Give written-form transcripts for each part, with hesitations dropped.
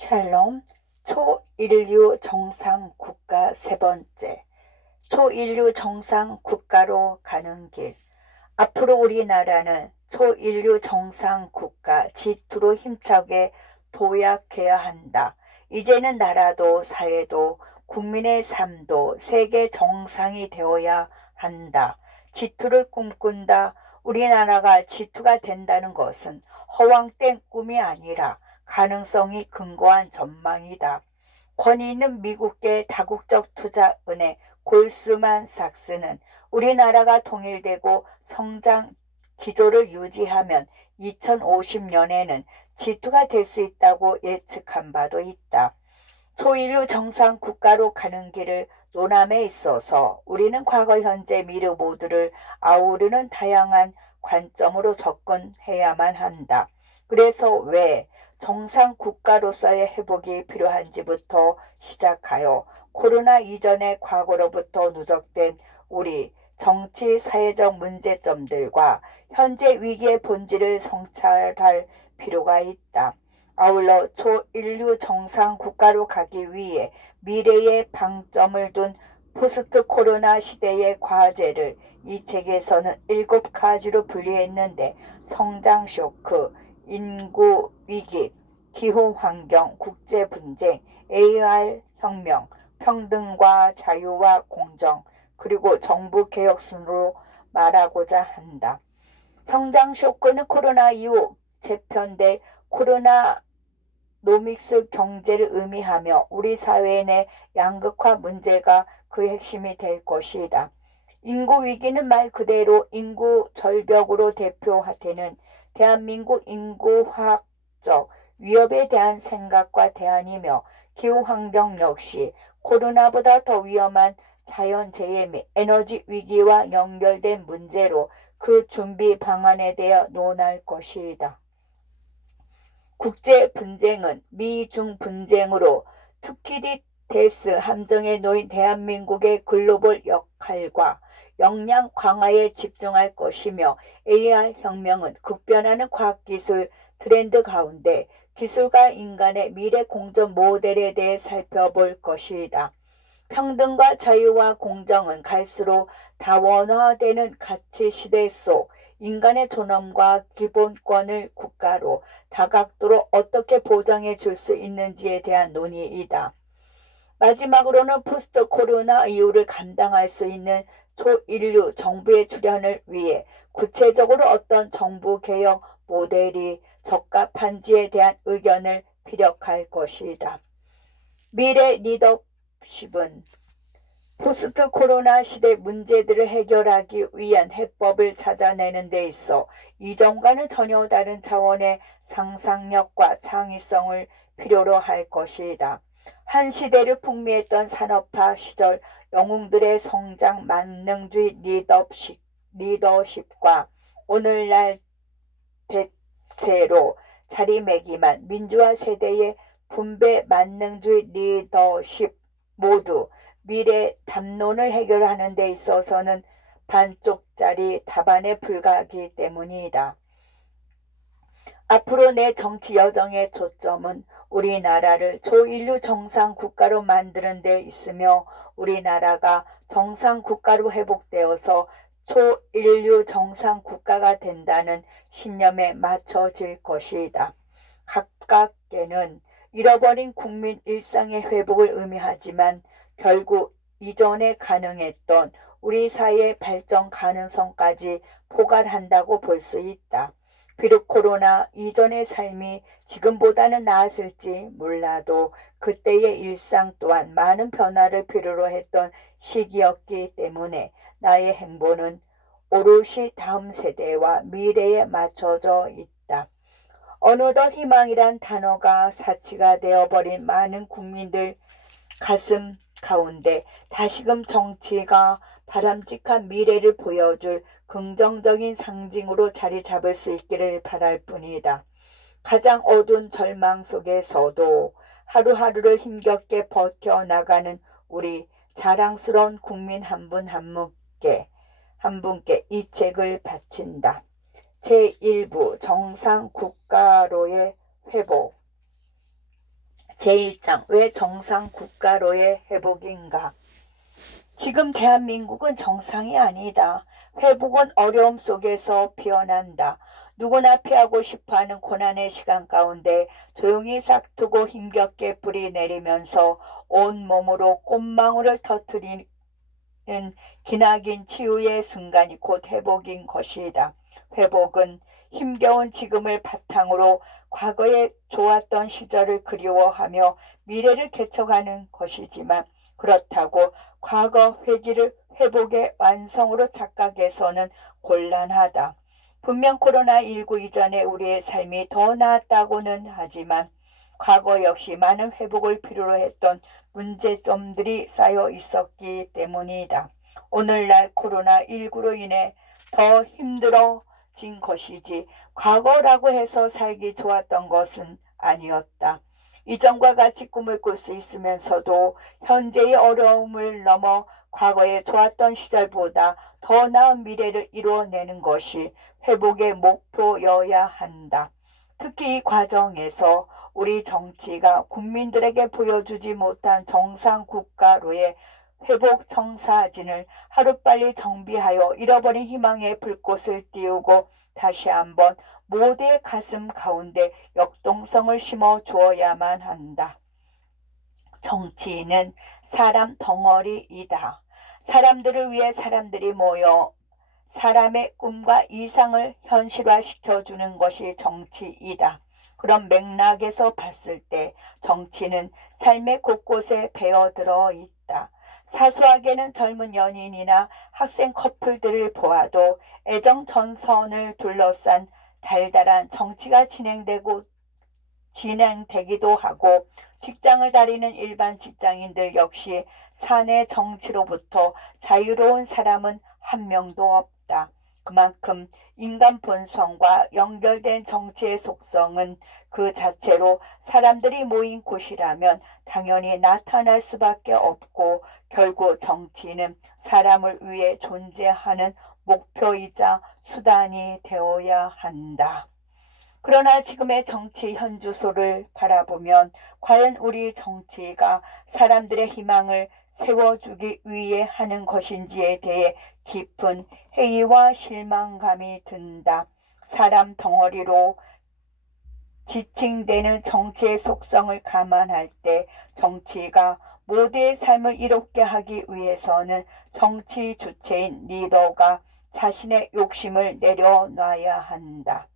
샬롬, 초인류 정상 국가 세 번째, 초인류 정상 국가로 가는 길. 앞으로 우리나라는 초인류 정상 국가 G2로 힘차게 도약해야 한다. 이제는 나라도 사회도 국민의 삶도 세계 정상이 되어야 한다. G2를 꿈꾼다. 우리나라가 G2가 된다는 것은 허황된 꿈이 아니라 가능성이 근거한 전망이다. 권위 있는 미국계 다국적 투자은행 골스만삭스는 우리나라가 통일되고 성장 기조를 유지하면 2050년에는 G2가 될 수 있다고 예측한 바도 있다. 초인류 정상 국가로 가는 길을 논함에 있어서 우리는 과거, 현재, 미래 모두를 아우르는 다양한 관점으로 접근해야만 한다. 그래서 왜 정상 국가로서의 회복이 필요한지부터 시작하여 코로나 이전의 과거로부터 누적된 우리 정치 사회적 문제점들과 현재 위기의 본질을 성찰할 필요가 있다. 아울러 초인류 정상 국가로 가기 위해 미래에 방점을 둔 포스트 코로나 시대의 과제를 이 책에서는 7가지로 분류했는데 성장 쇼크, 인구 위기, 기후환경, 국제분쟁, AI 혁명, 평등과 자유와 공정, 그리고 정부개혁 순으로 말하고자 한다. 성장 쇼크는 코로나 이후 재편될 코로나 노믹스 경제를 의미하며 우리 사회 내 양극화 문제가 그 핵심이 될 것이다. 인구 위기는 말 그대로 인구 절벽으로 대표되는 대한민국 인구화학적 위협에 대한 생각과 대안이며 기후환경 역시 코로나보다 더 위험한 자연재해 및 에너지 위기와 연결된 문제로 그 준비 방안에 대해 논할 것이다. 국제 분쟁은 미중 분쟁으로 투키디데스 함정에 놓인 대한민국의 글로벌 역할과 역량 강화에 집중할 것이며 AI 혁명은 급변하는 과학기술 트렌드 가운데 기술과 인간의 미래 공존 모델에 대해 살펴볼 것이다. 평등과 자유와 공정은 갈수록 다원화되는 가치 시대 속 인간의 존엄과 기본권을 국가로 다각도로 어떻게 보장해 줄 수 있는지에 대한 논의이다. 마지막으로는 포스트 코로나 이후를 감당할 수 있는 초인류 정부의 출현을 위해 구체적으로 어떤 정부 개혁 모델이 적합한지에 대한 의견을 피력할 것이다. 미래 리더십은 포스트 코로나 시대 문제들을 해결하기 위한 해법을 찾아내는 데 있어 이전과는 전혀 다른 차원의 상상력과 창의성을 필요로 할 것이다. 한 시대를 풍미했던 산업화 시절 영웅들의 성장 만능주의 리더십과 오늘날 대세로 자리매김한 민주화 세대의 분배 만능주의 리더십 모두 미래 담론을 해결하는 데 있어서는 반쪽짜리 답안에 불과하기 때문이다. 앞으로 내 정치 여정의 초점은 우리나라를 초인류 정상 국가로 만드는 데 있으며 우리나라가 정상 국가로 회복되어서 초인류 정상 국가가 된다는 신념에 맞춰질 것이다. 가깝게는 잃어버린 국민 일상의 회복을 의미하지만 결국 이전에 가능했던 우리 사회의 발전 가능성까지 포괄한다고 볼 수 있다. 비록 코로나 이전의 삶이 지금보다는 나았을지 몰라도 그때의 일상 또한 많은 변화를 필요로 했던 시기였기 때문에 나의 행보는 오롯이 다음 세대와 미래에 맞춰져 있다. 어느덧 희망이란 단어가 사치가 되어버린 많은 국민들 가슴 가운데 다시금 정치가 바람직한 미래를 보여줄 긍정적인 상징으로 자리 잡을 수 있기를 바랄 뿐이다. 가장 어두운 절망 속에서도 하루하루를 힘겹게 버텨나가는 우리 자랑스러운 국민 한 분 한 분께 이 책을 바친다. 제1부 정상 국가로의 회복. 제1장 왜 정상 국가로의 회복인가? 지금 대한민국은 정상이 아니다. 회복은 어려움 속에서 피어난다. 누구나 피하고 싶어하는 고난의 시간 가운데 조용히 싹트고 힘겹게 뿌리 내리면서 온몸으로 꽃망울을 터뜨리는 기나긴 치유의 순간이 곧 회복인 것이다. 회복은 힘겨운 지금을 바탕으로 과거에 좋았던 시절을 그리워하며 미래를 개척하는 것이지만 그렇다고 과거 회기를 회복의 완성으로 착각해서는 곤란하다. 분명 코로나19 이전에 우리의 삶이 더 나았다고는 하지만 과거 역시 많은 회복을 필요로 했던 문제점들이 쌓여 있었기 때문이다. 오늘날 코로나19로 인해 더 힘들어진 것이지 과거라고 해서 살기 좋았던 것은 아니었다. 이전과 같이 꿈을 꿀 수 있으면서도 현재의 어려움을 넘어 과거에 좋았던 시절보다 더 나은 미래를 이루어내는 것이 회복의 목표여야 한다. 특히 이 과정에서 우리 정치가 국민들에게 보여주지 못한 정상 국가로의 회복 청사진을 하루빨리 정비하여 잃어버린 희망의 불꽃을 띄우고 다시 한번 모두의 가슴 가운데 역동성을 심어 주어야만 한다. 정치인은 사람 덩어리이다. 사람들을 위해 사람들이 모여 사람의 꿈과 이상을 현실화시켜주는 것이 정치이다. 그런 맥락에서 봤을 때 정치는 삶의 곳곳에 배어들어 있다. 사소하게는 젊은 연인이나 학생 커플들을 보아도 애정 전선을 둘러싼 달달한 정치가 진행되기도 하고 직장을 다니는 일반 직장인들 역시 사내 정치로부터 자유로운 사람은 한 명도 없다. 그만큼 인간 본성과 연결된 정치의 속성은 그 자체로 사람들이 모인 곳이라면 당연히 나타날 수밖에 없고 결국 정치는 사람을 위해 존재하는 목표이자 수단이 되어야 한다. 그러나 지금의 정치 현주소를 바라보면 과연 우리 정치가 사람들의 희망을 세워주기 위해 하는 것인지에 대해 깊은 회의와 실망감이 든다. 사람 덩어리로 지칭되는 정치의 속성을 감안할 때 정치가 모두의 삶을 이롭게 하기 위해서는 정치 주체인 리더가 자신의 욕심을 내려놔야 한다.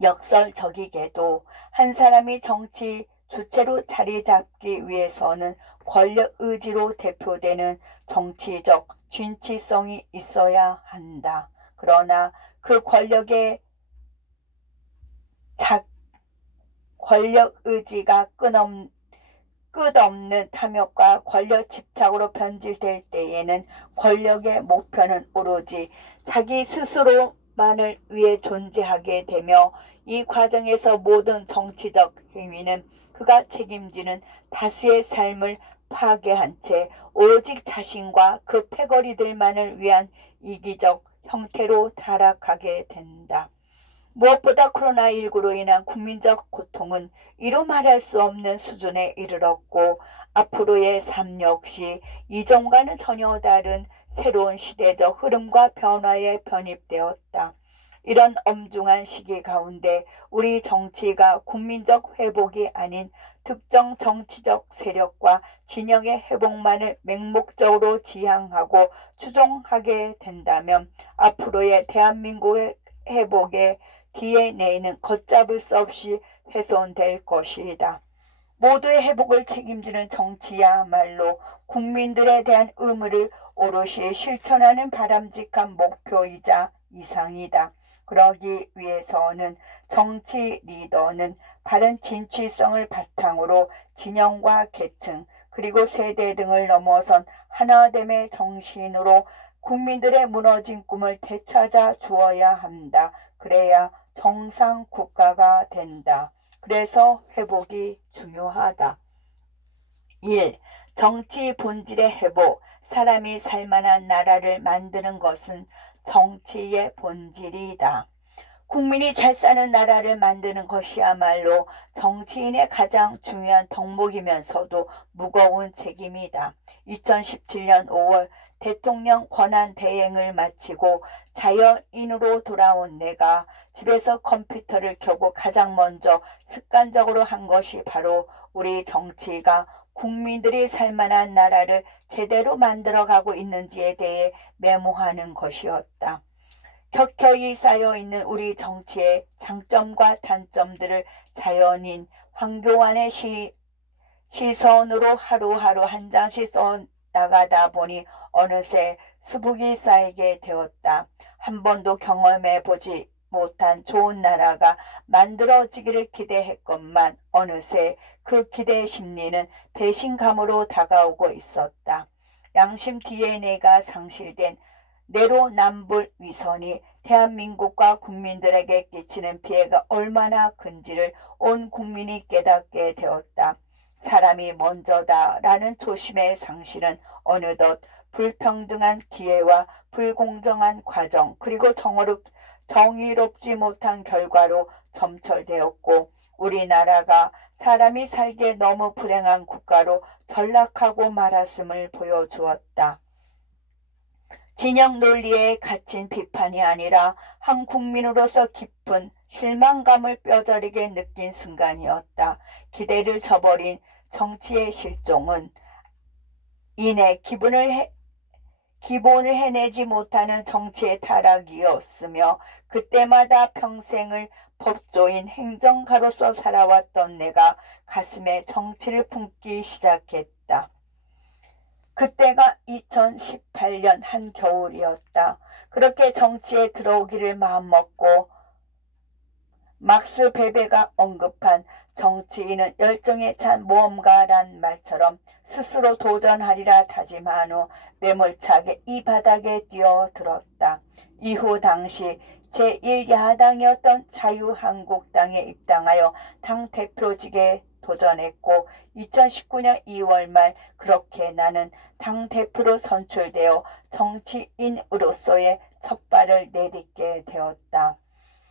역설적이게도 한 사람이 정치 주체로 자리 잡기 위해서는 권력 의지로 대표되는 정치적 진취성이 있어야 한다. 그러나 그 권력 의지가 끝없는 탐욕과 권력 집착으로 변질될 때에는 권력의 목표는 오로지 자기 스스로만을 위해 존재하게 되며 이 과정에서 모든 정치적 행위는 그가 책임지는 다수의 삶을 파괴한 채 오직 자신과 그 패거리들만을 위한 이기적 형태로 타락하게 된다. 무엇보다 코로나19로 인한 국민적 고통은 이루 말할 수 없는 수준에 이르렀고 앞으로의 삶 역시 이전과는 전혀 다른 새로운 시대적 흐름과 변화에 편입되었다. 이런 엄중한 시기 가운데 우리 정치가 국민적 회복이 아닌 특정 정치적 세력과 진영의 회복만을 맹목적으로 지향하고 추종하게 된다면 앞으로의 대한민국의 회복에 DNA는 걷잡을 수 없이 훼손될 것이다. 모두의 회복을 책임지는 정치야말로 국민들에 대한 의무를 오롯이 실천하는 바람직한 목표이자 이상이다. 그러기 위해서는 정치 리더는 바른 진취성을 바탕으로 진영과 계층 그리고 세대 등을 넘어선 하나됨의 정신으로 국민들의 무너진 꿈을 되찾아 주어야 한다. 그래야 정상 국가가 된다. 그래서 회복이 중요하다. 1. 정치 본질의 회복. 사람이 살만한 나라를 만드는 것은 정치의 본질이다. 국민이 잘 사는 나라를 만드는 것이야말로 정치인의 가장 중요한 덕목이면서도 무거운 책임이다. 2017년 5월 대통령 권한 대행을 마치고 자연인으로 돌아온 내가 집에서 컴퓨터를 켜고 가장 먼저 습관적으로 한 것이 바로 우리 정치가 국민들이 살만한 나라를 제대로 만들어가고 있는지에 대해 메모하는 것이었다. 켜켜이 쌓여있는 우리 정치의 장점과 단점들을 자연인 황교안의 시선으로 하루하루 한 장씩 써나가다 보니 어느새 수북이 쌓이게 되었다. 한 번도 경험해보지 못한 좋은 나라가 만들어지기를 기대했건만 어느새 그 기대 심리는 배신감으로 다가오고 있었다. 양심 DNA가 상실된 내로남불 위선이 대한민국과 국민들에게 끼치는 피해가 얼마나 큰지를 온 국민이 깨닫게 되었다. 사람이 먼저다라는 조심의 상실은 어느덧 불평등한 기회와 불공정한 과정 그리고 정의롭지 못한 결과로 점철되었고 우리나라가 사람이 살기에 너무 불행한 국가로 전락하고 말았음을 보여주었다. 진영 논리에 갇힌 비판이 아니라 한 국민으로서 깊은 실망감을 뼈저리게 느낀 순간이었다. 기대를 저버린 정치의 실종은 이내 기본을 해내지 못하는 정치의 타락이었으며 그때마다 평생을 법조인 행정가로서 살아왔던 내가 가슴에 정치를 품기 시작했다. 그때가 2018년 한겨울이었다. 그렇게 정치에 들어오기를 마음먹고 막스 베베가 언급한 정치인은 열정에 찬 모험가란 말처럼 스스로 도전하리라 다짐한 후 매몰차게 이 바닥에 뛰어들었다. 이후 당시 제1야당이었던 자유한국당에 입당하여 당대표직에 도전했고 2019년 2월 말 그렇게 나는 당대표로 선출되어 정치인으로서의 첫 발을 내딛게 되었다.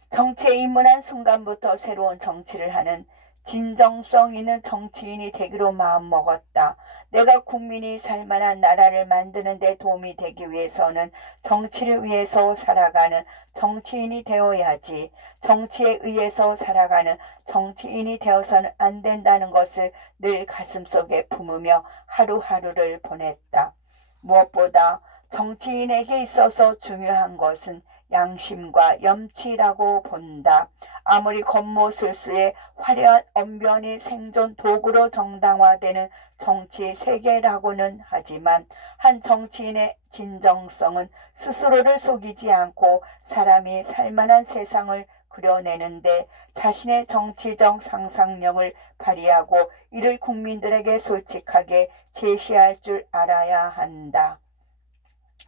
정치에 입문한 순간부터 새로운 정치를 하는 진정성 있는 정치인이 되기로 마음먹었다. 내가 국민이 살만한 나라를 만드는 데 도움이 되기 위해서는 정치를 위해서 살아가는 정치인이 되어야지 정치에 의해서 살아가는 정치인이 되어서는 안 된다는 것을 늘 가슴속에 품으며 하루하루를 보냈다. 무엇보다 정치인에게 있어서 중요한 것은 양심과 염치라고 본다. 아무리 겉모술수의 화려한 언변이 생존 도구로 정당화되는 정치 세계라고는 하지만 한 정치인의 진정성은 스스로를 속이지 않고 사람이 살만한 세상을 그려내는데 자신의 정치적 상상력을 발휘하고 이를 국민들에게 솔직하게 제시할 줄 알아야 한다.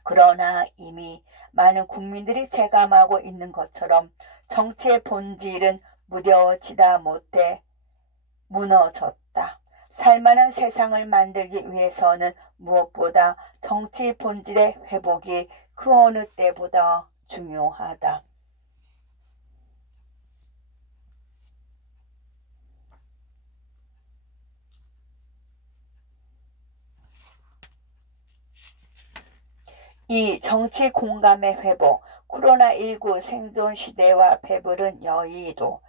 그러나 이미 많은 국민들이 체감하고 있는 것처럼 정치의 본질은 무뎌지다 못해 무너졌다. 살만한 세상을 만들기 위해서는 무엇보다 정치 본질의 회복이 그 어느 때보다 중요하다. 이 정치 공감의 회복, 코로나19 생존 시대와 배부른 여의도.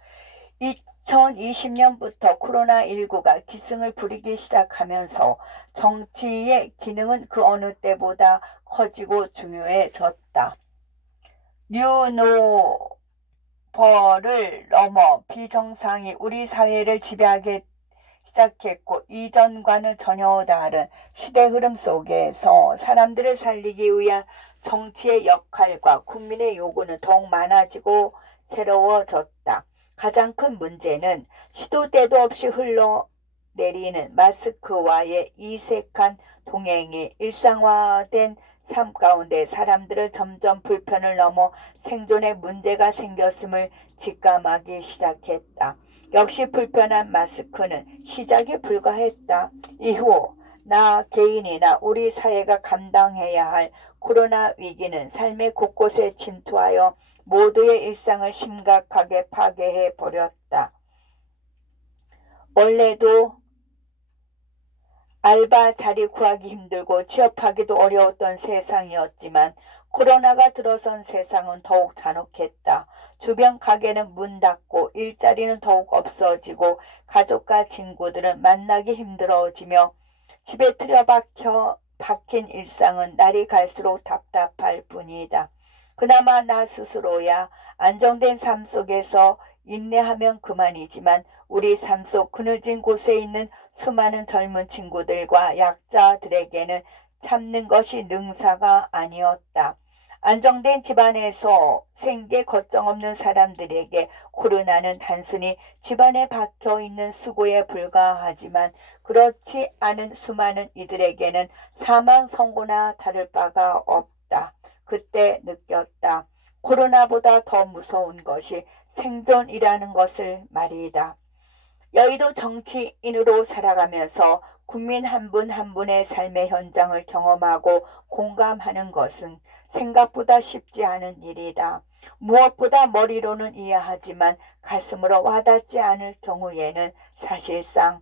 2020년부터 코로나19가 기승을 부리기 시작하면서 정치의 기능은 그 어느 때보다 커지고 중요해졌다. 뉴노멀을 넘어 비정상이 우리 사회를 지배하게 시작했고 이전과는 전혀 다른 시대 흐름 속에서 사람들을 살리기 위한 정치의 역할과 국민의 요구는 더욱 많아지고 새로워졌다. 가장 큰 문제는 시도 때도 없이 흘러내리는 마스크와의 이색한 동행이 일상화된 삶 가운데 사람들은 점점 불편을 넘어 생존에 문제가 생겼음을 직감하기 시작했다. 역시 불편한 마스크는 시작에 불과했다. 이후 나 개인이나 우리 사회가 감당해야 할 코로나 위기는 삶의 곳곳에 침투하여 모두의 일상을 심각하게 파괴해 버렸다. 원래도 알바 자리 구하기 힘들고 취업하기도 어려웠던 세상이었지만 코로나가 들어선 세상은 더욱 잔혹했다. 주변 가게는 문 닫고 일자리는 더욱 없어지고 가족과 친구들은 만나기 힘들어지며 집에 박힌 일상은 날이 갈수록 답답할 뿐이다. 그나마 나 스스로야 안정된 삶 속에서 인내하면 그만이지만 우리 삶 속 그늘진 곳에 있는 수많은 젊은 친구들과 약자들에게는 참는 것이 능사가 아니었다. 안정된 집안에서 생계 걱정 없는 사람들에게 코로나는 단순히 집안에 박혀 있는 수고에 불과하지만 그렇지 않은 수많은 이들에게는 사망 선고나 다를 바가 없다. 그때 느꼈다. 코로나보다 더 무서운 것이 생존이라는 것을 말이다. 여의도 정치인으로 살아가면서 국민 한 분 한 분의 삶의 현장을 경험하고 공감하는 것은 생각보다 쉽지 않은 일이다. 무엇보다 머리로는 이해하지만 가슴으로 와닿지 않을 경우에는 사실상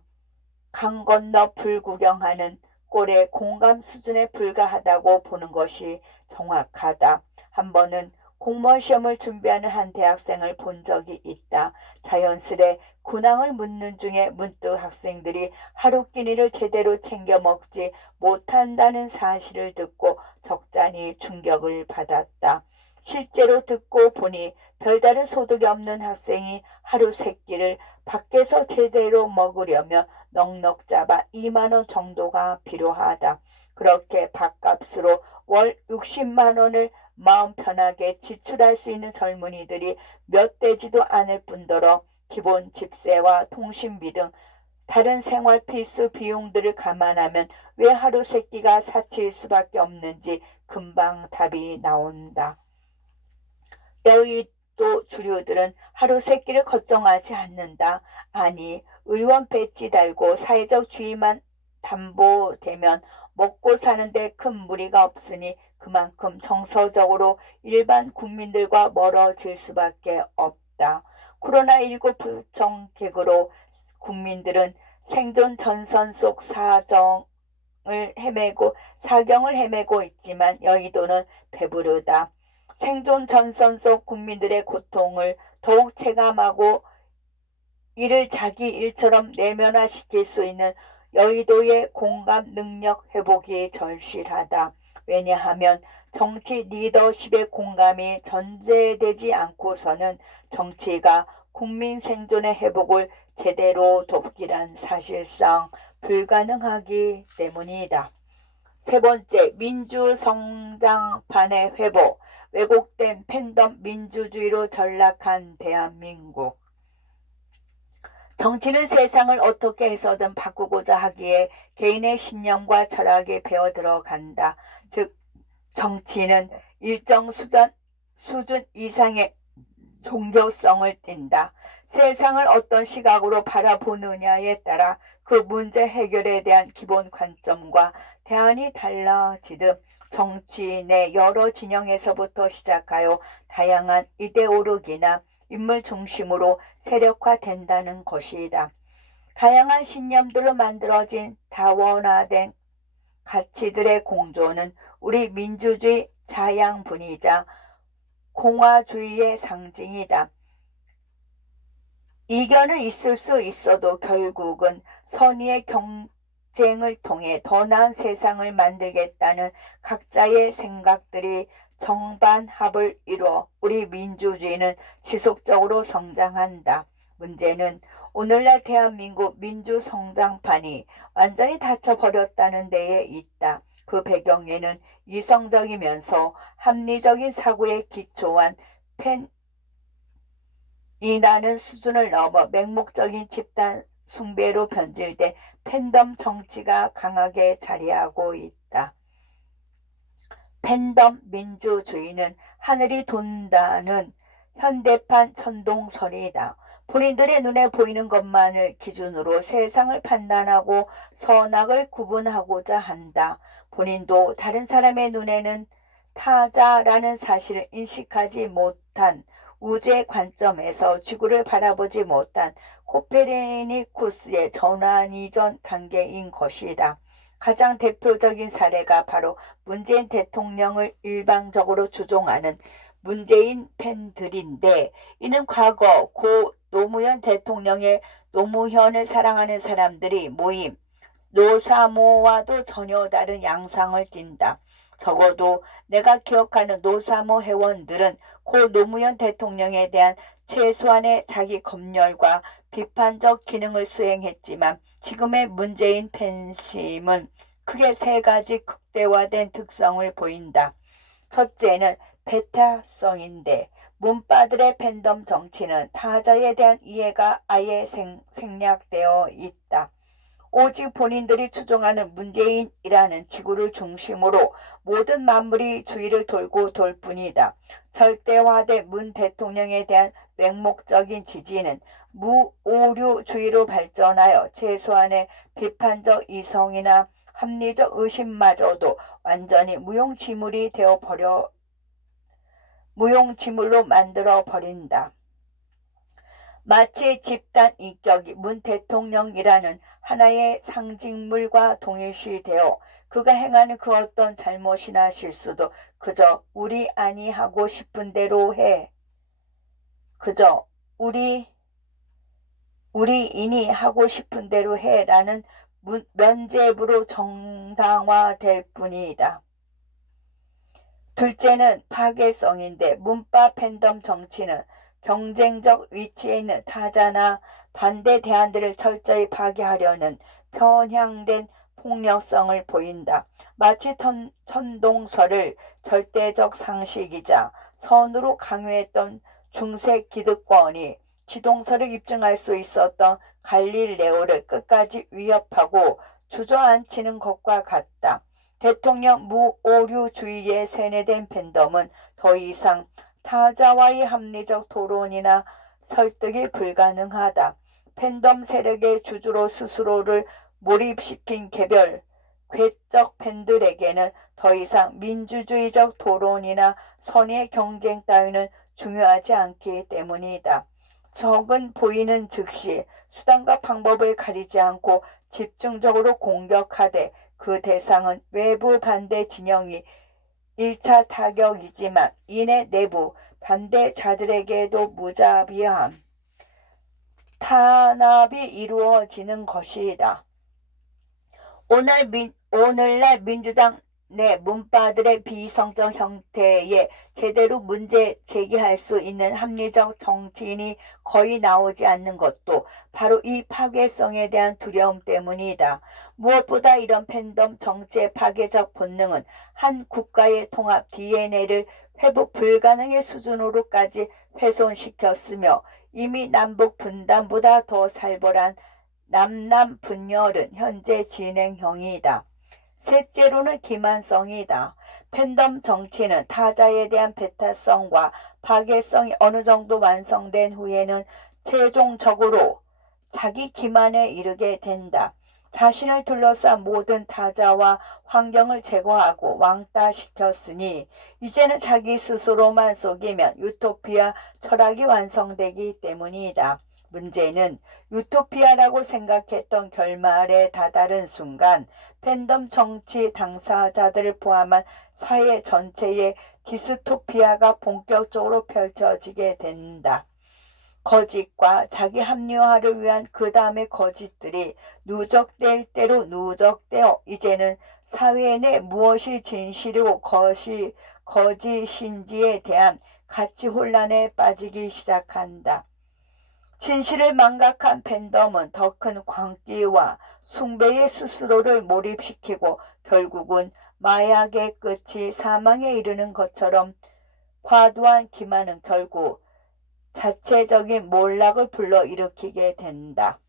강 건너 불 구경하는 꼴의 공감 수준에 불과하다고 보는 것이 정확하다. 한 번은 공무원 시험을 준비하는 한 대학생을 본 적이 있다. 자연스레 근황을 묻는 중에 문득 학생들이 하루 끼니를 제대로 챙겨 먹지 못한다는 사실을 듣고 적잖이 충격을 받았다. 실제로 듣고 보니 별다른 소득이 없는 학생이 하루 세 끼를 밖에서 제대로 먹으려면 넉넉 잡아 2만 원 정도가 필요하다. 그렇게 밥값으로 월 60만 원을 마음 편하게 지출할 수 있는 젊은이들이 몇 되지도 않을 뿐더러 기본 집세와 통신비 등 다른 생활 필수 비용들을 감안하면 왜 하루 세 끼가 사치일 수밖에 없는지 금방 답이 나온다. 여의도 주류들은 하루 세 끼를 걱정하지 않는다. 아니, 의원 배지 달고 사회적 주의만 담보되면 먹고 사는데 큰 무리가 없으니 그만큼 정서적으로 일반 국민들과 멀어질 수밖에 없다. 코로나19 부정객으로 국민들은 생존 전선 속 사경을 헤매고 있지만 여의도는 배부르다. 생존 전선 속 국민들의 고통을 더욱 체감하고 이를 자기 일처럼 내면화시킬 수 있는 여의도의 공감 능력 회복이 절실하다. 왜냐하면 정치 리더십의 공감이 전제되지 않고서는 정치가 국민 생존의 회복을 제대로 돕기란 사실상 불가능하기 때문이다. 세 번째, 민주성장판의 회복. 왜곡된 팬덤 민주주의로 전락한 대한민국. 정치는 세상을 어떻게 해서든 바꾸고자 하기에 개인의 신념과 철학에 배어 들어간다. 즉 정치는 일정 수준 이상의 종교성을 띈다. 세상을 어떤 시각으로 바라보느냐에 따라 그 문제 해결에 대한 기본 관점과 대안이 달라지듯 정치 내 여러 진영에서부터 시작하여 다양한 이데올로기나 인물 중심으로 세력화된다는 것이다. 다양한 신념들로 만들어진 다원화된 가치들의 공존은 우리 민주주의 자양분이자 공화주의의 상징이다. 이견은 있을 수 있어도 결국은 선의의 경쟁을 통해 더 나은 세상을 만들겠다는 각자의 생각들이 정반합을 이루어 우리 민주주의는 지속적으로 성장한다. 문제는 오늘날 대한민국 민주성장판이 완전히 닫혀버렸다는 데에 있다. 그 배경에는 이성적이면서 합리적인 사고에 기초한 팬이라는 수준을 넘어 맹목적인 집단 숭배로 변질된 팬덤 정치가 강하게 자리하고 있다. 팬덤 민주주의는 하늘이 돈다는 현대판 천동설이다. 본인들의 눈에 보이는 것만을 기준으로 세상을 판단하고 선악을 구분하고자 한다. 본인도 다른 사람의 눈에는 타자라는 사실을 인식하지 못한 우주의 관점에서 지구를 바라보지 못한 코페르니쿠스의 전환 이전 단계인 것이다. 가장 대표적인 사례가 바로 문재인 대통령을 일방적으로 조종하는 문재인 팬들인데, 이는 과거 고 노무현 대통령의 노무현을 사랑하는 사람들이 모임 노사모와도 전혀 다른 양상을 띈다. 적어도 내가 기억하는 노사모 회원들은 고 노무현 대통령에 대한 최소한의 자기 검열과 비판적 기능을 수행했지만, 지금의 문재인 팬심은 크게 세 가지 극대화된 특성을 보인다. 첫째는 배타성인데, 문파들의 팬덤 정치는 타자에 대한 이해가 아예 생략되어 있다. 오직 본인들이 추종하는 문재인이라는 지구를 중심으로 모든 만물이 주위를 돌고 돌 뿐이다. 절대화된 문 대통령에 대한 맹목적인 지지는 무오류주의로 발전하여 최소한의 비판적 이성이나 합리적 의심마저도 완전히 무용지물로 만들어 버린다. 마치 집단 인격이 문 대통령이라는 하나의 상징물과 동일시되어 그가 행하는 그 어떤 잘못이나 실수도 그저 우리 아니 하고 싶은 대로 해. 그저 우리인이 하고 싶은 대로 해라는 면죄부로 정당화될 뿐이다. 둘째는 파괴성인데, 문파 팬덤 정치는 경쟁적 위치에 있는 타자나 반대 대안들을 철저히 파괴하려는 편향된 폭력성을 보인다. 마치 천동설을 절대적 상식이자 선으로 강요했던 중세 기득권이 지동설을 입증할 수 있었던 갈릴레오를 끝까지 위협하고 주저앉히는 것과 같다. 대통령 무오류주의에 세뇌된 팬덤은 더 이상 타자와의 합리적 토론이나 설득이 불가능하다. 팬덤 세력의 주주로 스스로를 몰입시킨 개별 괴적 팬들에게는 더 이상 민주주의적 토론이나 선의의 경쟁 따위는 중요하지 않기 때문이다. 적은 보이는 즉시 수단과 방법을 가리지 않고 집중적으로 공격하되, 그 대상은 외부 반대 진영이 1차 타격이지만 이내 내부 반대자들에게도 무자비한 탄압이 이루어지는 것이다. 오늘날 민주당 내 문파들의 비이성적 형태에 제대로 문제 제기할 수 있는 합리적 정치인이 거의 나오지 않는 것도 바로 이 파괴성에 대한 두려움 때문이다. 무엇보다 이런 팬덤 정치의 파괴적 본능은 한 국가의 통합 DNA를 회복 불가능의 수준으로까지 훼손시켰으며, 이미 남북 분단보다 더 살벌한 남남 분열은 현재 진행형이다. 셋째로는 기만성이다. 팬덤 정치는 타자에 대한 배타성과 파괴성이 어느 정도 완성된 후에는 최종적으로 자기 기만에 이르게 된다. 자신을 둘러싼 모든 타자와 환경을 제거하고 왕따시켰으니 이제는 자기 스스로만 속이면 유토피아 철학이 완성되기 때문이다. 문제는 유토피아라고 생각했던 결말에 다다른 순간 팬덤 정치 당사자들을 포함한 사회 전체의 디스토피아가 본격적으로 펼쳐지게 된다. 거짓과 자기 합리화를 위한 그 다음의 거짓들이 누적될 대로 누적되어 이제는 사회 내 무엇이 진실이고 거짓인지에 대한 가치 혼란에 빠지기 시작한다. 진실을 망각한 팬덤은 더 큰 광기와 숭배에 스스로를 몰입시키고 결국은 마약의 끝이 사망에 이르는 것처럼 과도한 기만은 결국 자체적인 몰락을 불러일으키게 된다.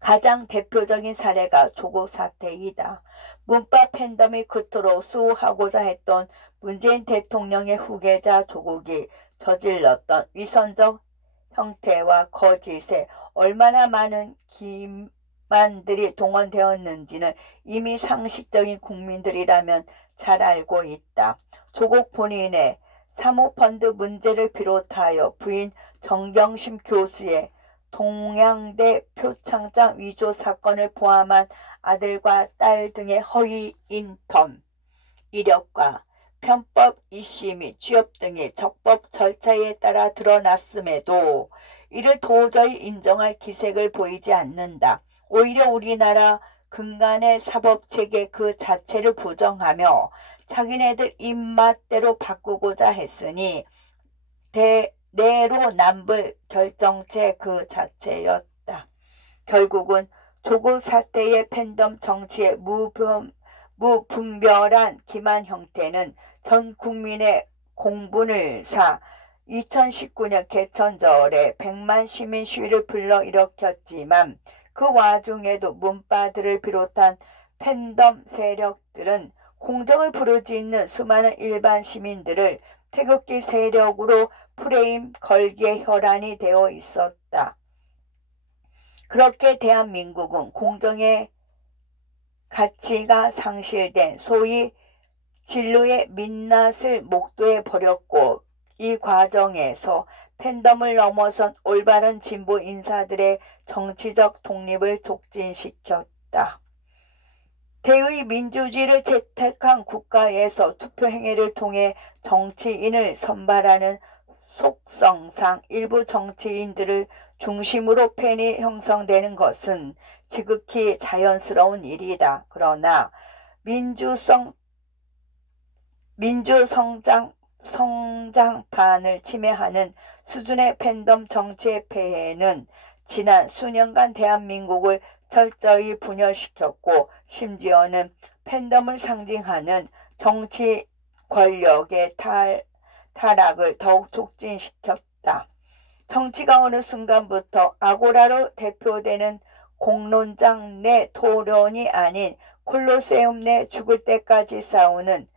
가장 대표적인 사례가 조국 사태이다. 문파 팬덤이 그토록 수호하고자 했던 문재인 대통령의 후계자 조국이 저질렀던 위선적 형태와 거짓에 얼마나 많은 기만들이 동원되었는지는 이미 상식적인 국민들이라면 잘 알고 있다. 조국 본인의 사모펀드 문제를 비롯하여 부인 정경심 교수의 동양대 표창장 위조 사건을 포함한 아들과 딸 등의 허위 인턴 이력과 편법 이시 및 취업 등의 적법 절차에 따라 드러났음에도 이를 도저히 인정할 기색을 보이지 않는다. 오히려 우리나라 근간의 사법체계 그 자체를 부정하며 자기네들 입맛대로 바꾸고자 했으니 내로남불 결정체 그 자체였다. 결국은 조국 사태의 팬덤 정치의 무분별한 기만 형태는 전 국민의 공분을 사 2019년 개천절에 100만 시민 시위를 불러일으켰지만 그 와중에도 문바들을 비롯한 팬덤 세력들은 공정을 부르짖는 수많은 일반 시민들을 태극기 세력으로 프레임 걸기에 혈안이 되어 있었다. 그렇게 대한민국은 공정의 가치가 상실된 소위 진로의 민낯을 목도해 버렸고 이 과정에서 팬덤을 넘어선 올바른 진보 인사들의 정치적 독립을 촉진시켰다. 대의 민주주의를 채택한 국가에서 투표행위를 통해 정치인을 선발하는 속성상 일부 정치인들을 중심으로 팬이 형성되는 것은 지극히 자연스러운 일이다. 그러나 성장판을 침해하는 수준의 팬덤 정치의 폐해는 지난 수년간 대한민국을 철저히 분열시켰고 심지어는 팬덤을 상징하는 정치 권력의 타락을 더욱 촉진시켰다. 정치가 어느 순간부터 아고라로 대표되는 공론장 내 토론이 아닌 콜로세움 내 죽을 때까지 싸우는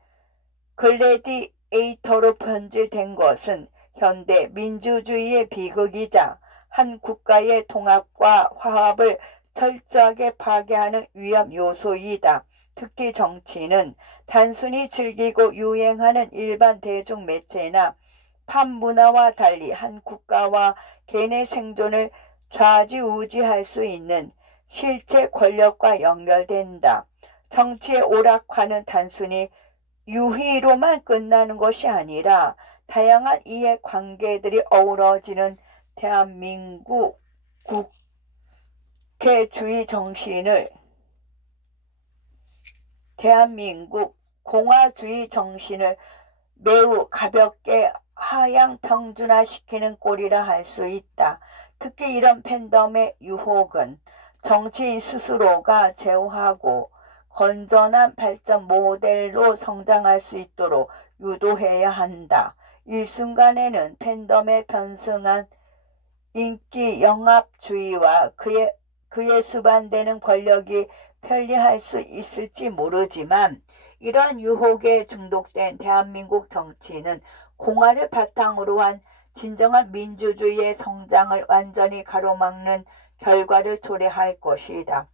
글래디에이터로 변질된 것은 현대 민주주의의 비극이자 한 국가의 통합과 화합을 철저하게 파괴하는 위험 요소이다. 특히 정치는 단순히 즐기고 유행하는 일반 대중 매체나 판문화와 달리 한 국가와 개인의 생존을 좌지우지할 수 있는 실제 권력과 연결된다. 정치의 오락화는 단순히 유희로만 끝나는 것이 아니라 다양한 이해관계들이 어우러지는 대한민국 공화주의 정신을 매우 가볍게 하향 평준화시키는 꼴이라 할 수 있다. 특히 이런 팬덤의 유혹은 정치인 스스로가 제어하고 건전한 발전 모델로 성장할 수 있도록 유도해야 한다. 일순간에는 팬덤에 편승한 인기 영합주의와 그에 수반되는 권력이 편리할 수 있을지 모르지만 이러한 유혹에 중독된 대한민국 정치는 공화를 바탕으로 한 진정한 민주주의의 성장을 완전히 가로막는 결과를 초래할 것이다.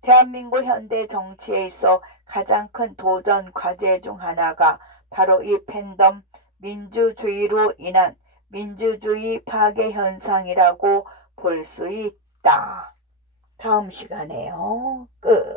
대한민국 현대 정치에 있어 가장 큰 도전 과제 중 하나가 바로 이 팬덤 민주주의로 인한 민주주의 파괴 현상이라고 볼 수 있다. 다음 시간에요. 끝.